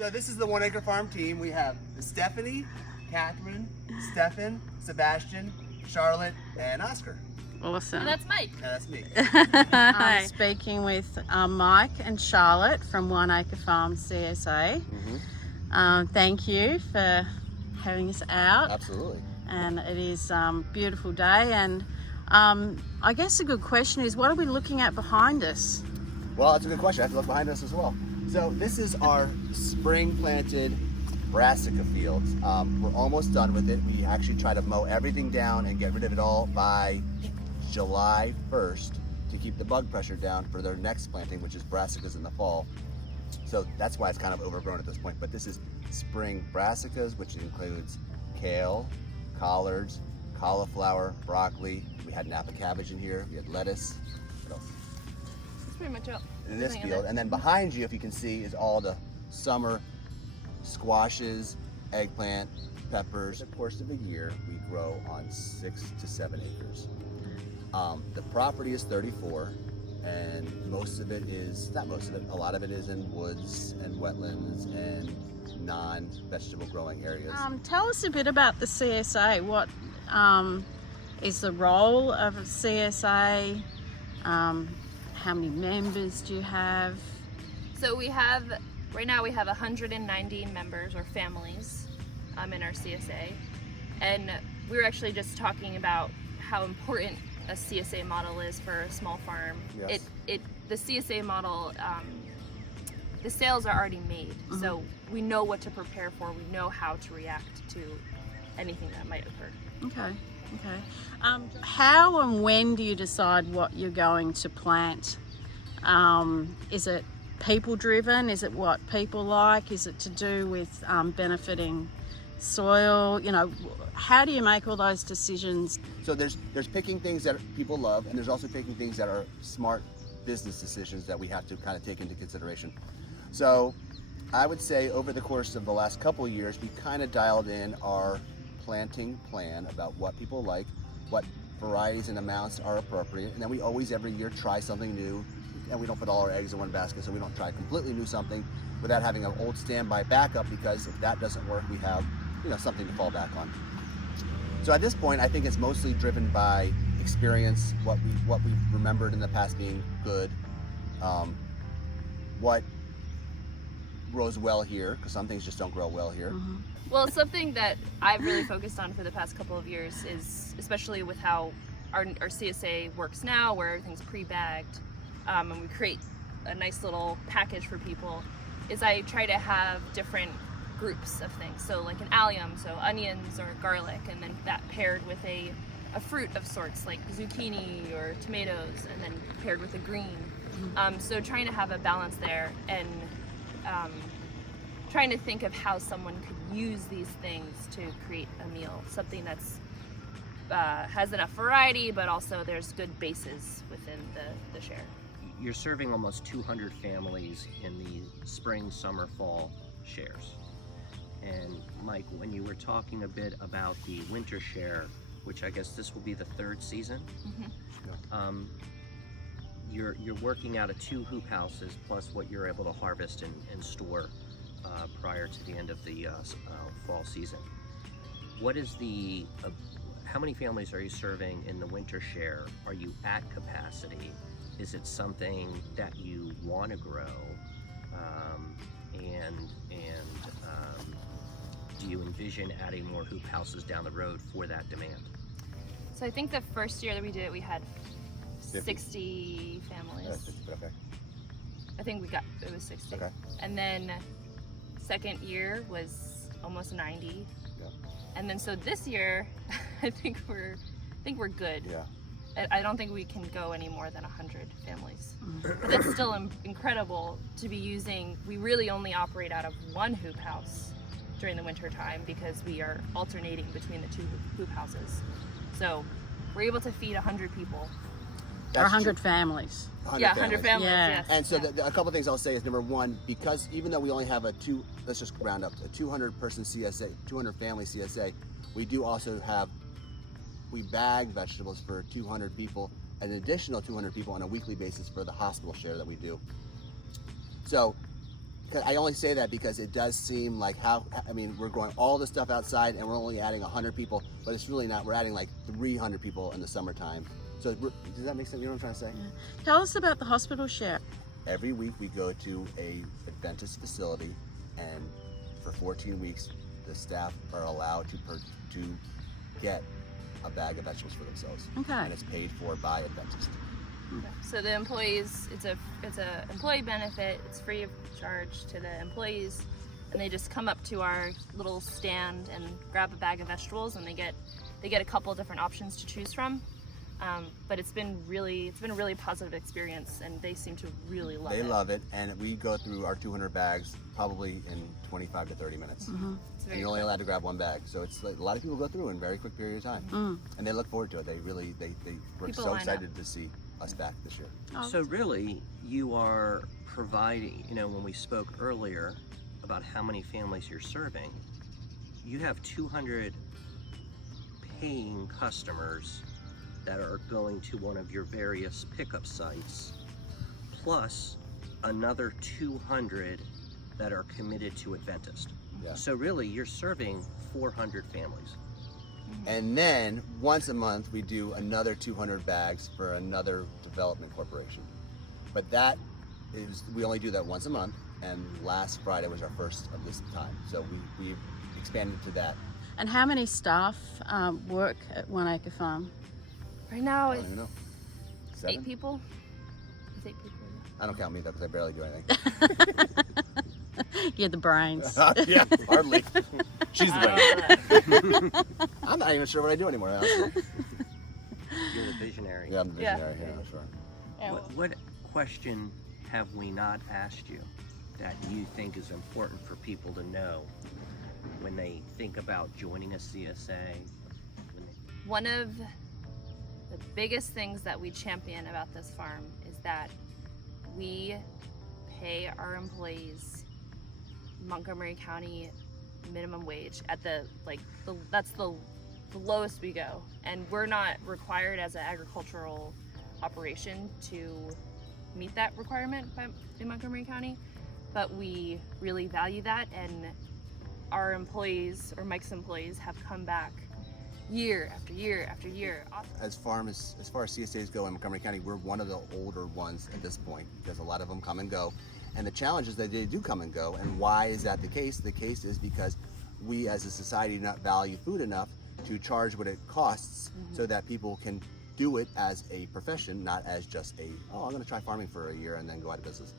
So this is the One Acre Farm team. We have Stephanie, Catherine, Stefan, Sebastian, Charlotte, and Oscar. Awesome. And that's Mike. And that's me. I'm speaking with Mike and Charlotte from One Acre Farm CSA. Thank you for having us out. Absolutely. And it is a beautiful day. And I guess a good question is, what are we looking at behind us? Well, that's a good question. I have to look behind us as well. So this is our spring planted brassica fields. We're almost done with it. We actually try to mow everything down and get rid of it all by July 1st to keep the bug pressure down for their next planting, which is brassicas in the fall. So that's why it's kind of overgrown at this point. But this is spring brassicas, which includes kale, collards, cauliflower, broccoli. We had Napa cabbage in here. We had lettuce. What else? That's pretty much it. In this field. And then behind you, if you can see, is all the summer squashes, eggplant, peppers. Over the course of a year, we grow on 6 to 7 acres. The property is 34, and most of it is, not most of it, a lot of it is in woods and wetlands and non-vegetable growing areas. Tell us a bit about the CSA. What is the role of a CSA? How many members do you have? So we have, right now we have 190 members or families in our CSA. And we were actually just talking about how important a CSA model is for a small farm. Yes. The CSA model, the sales are already made, so we know what to prepare for. We know how to react to anything that might occur. Okay. How and when do you decide what you're going to plant? Is it people driven? Is it what people like? Is it to do with benefiting soil? You know, how do you make all those decisions? So there's picking things that people love, and there's also picking things that are smart business decisions that we have to kind of take into consideration. So I would say over the course of the last couple of years, we kind of dialed in our planting plan about what people like, what varieties and amounts are appropriate, and then we always every year try something new, and we don't put all our eggs in one basket, so we don't try completely new something without having an old standby backup, because if that doesn't work, we have something to fall back on. So at this point, I think it's mostly driven by experience, what we remembered in the past being good, what grows well here, because some things just don't grow well here. Well, something that I've really focused on for the past couple of years is, especially with how our CSA works now, where everything's pre-bagged, and we create a nice little package for people, is I try to have different groups of things. So like an allium, so onions or garlic, and then that paired with a fruit of sorts like zucchini or tomatoes, and then paired with a green. So trying to have a balance there, and trying to think of how someone could use these things to create a meal, something that's has enough variety, but also there's good bases within the share. You're serving almost 200 families in the spring, summer, fall shares. And Mike, when you were talking a bit about the winter share, which I guess this will be the 3rd season, you're working out of 2 hoop houses plus what you're able to harvest and store prior to the end of the fall season. What is the how many families are you serving in the winter share? Are you at capacity? Is it something that you want to grow? Do you envision adding more hoop houses down the road for that demand? So I think the first year that we did it, we had 60 families. Okay. I think it was 60. Okay. And then second year was almost 90. Yeah. And then so this year, I think we're good. Yeah. I don't think we can go any more than 100 families. But that's still incredible to be using. We really only operate out of 1 hoop house during the winter time because we are alternating between the 2 hoop houses. So we're able to feed 100 people. Or 100 families. 100 families, Yeah. yes. And so a couple things I'll say is, number one, because even though we only have let's just round up, a 200 person CSA, 200 family CSA, we do also we bag vegetables for 200 people, an additional 200 people on a weekly basis for the hospital share that we do. So I only say that because it does seem like we're growing all this stuff outside and we're only adding 100 people, but it's really not. We're adding like 300 people in the summertime. So does that make sense? You know what I'm trying to say? Yeah. Tell us about the hospital share. Every week we go to a Adventist facility, and for 14 weeks, the staff are allowed to get a bag of vegetables for themselves. Okay. And it's paid for by Adventist. So the employees, it's a employee benefit. It's free of charge to the employees, and they just come up to our little stand and grab a bag of vegetables, and they get a couple different options to choose from. But it's been a really positive experience, and they seem to really love it. They love it, and we go through our 200 bags probably in 25 to 30 minutes. Mm-hmm. And you're only allowed to grab one bag, so it's like a lot of people go through in a very quick period of time, and they look forward to it. They were People so line excited to see us back this year. Oh, So really, you are providing, when we spoke earlier about how many families you're serving, you have 200 paying customers that are going to one of your various pickup sites, plus another 200 that are committed to Adventist. Yeah. So really, you're serving 400 families. And then once a month we do another 200 bags for another development corporation. But we only do that once a month, and last Friday was our first of this time. So we've expanded to that. And how many staff work at One Acre Farm? Right now, I don't even know. 7? 8 people. It's 8 people. I don't count me though because I barely do anything. You're the brains. Yeah, hardly. She's the brain. I'm not even sure what I do anymore. Honestly. You're the visionary. Yeah, I'm the visionary. Yeah, sure. Yeah, What question have we not asked you that you think is important for people to know when they think about joining a CSA? One of the biggest things that we champion about this farm is that we pay our employees Montgomery County minimum wage at that's the lowest we go, and we're not required as an agricultural operation to meet that requirement in Montgomery County, but we really value that, and our employees, or Mike's employees, have come back year after year after year. As far as CSAs go in Montgomery County, we're one of the older ones at this point because a lot of them come and go. And the challenge is that they do come and go. And why is that the case? The case is because we as a society do not value food enough to charge what it costs so that people can do it as a profession, not as just I'm going to try farming for a year and then go out of business.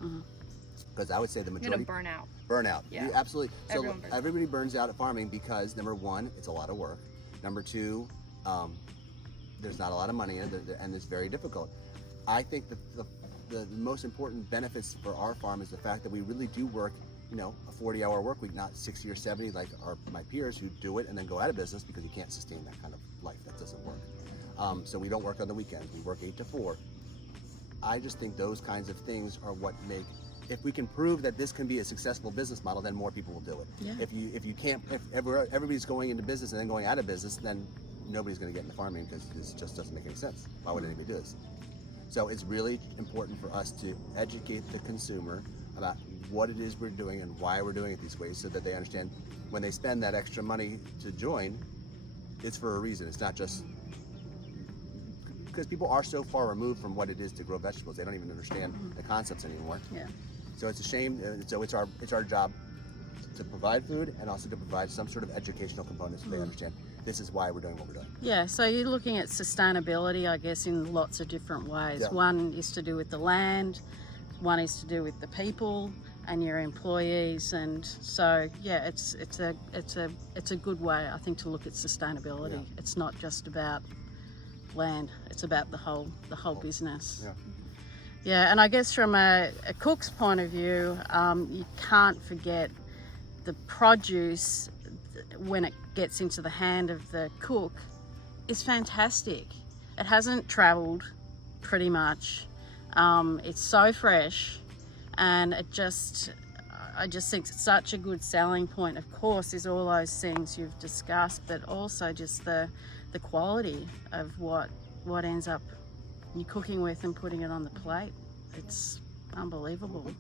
Because I would say the majority... You're going to burn out. Yeah. Absolutely. So Everybody burns out at farming because, number one, it's a lot of work. Number two, there's not a lot of money in it, and it's very difficult. I think that the most important benefits for our farm is the fact that we really do work, a 40-hour work week, not 60 or 70 like my peers who do it and then go out of business because you can't sustain that kind of life. That doesn't work. So we don't work on the weekends. We work 8 to 4. I just think those kinds of things are what make. If we can prove that this can be a successful business model, then more people will do it. Yeah. If you can't, if everybody's going into business and then going out of business, then nobody's going to get into farming because this just doesn't make any sense. Why would anybody do this? So it's really important for us to educate the consumer about what it is we're doing and why we're doing it these ways, so that they understand when they spend that extra money to join, it's for a reason. It's not just because people are so far removed from what it is to grow vegetables, they don't even understand the concepts anymore. Yeah. So it's a shame. So it's our job to provide food and also to provide some sort of educational component so they understand this is why we're doing what we're doing. Yeah, so you're looking at sustainability, I guess, in lots of different ways. Yeah. One is to do with the land, one is to do with the people and your employees, and so yeah, it's a good way, I think, to look at sustainability. Yeah. It's not just about land; it's about the whole business. Yeah. Yeah, and I guess from a cook's point of view, you can't forget the produce when it gets into the hand of the cook is fantastic. It hasn't traveled pretty much. It's so fresh, and I just think it's such a good selling point. Of course, is all those things you've discussed, but also just the quality of what ends up you're cooking with and putting it on the plate. It's unbelievable.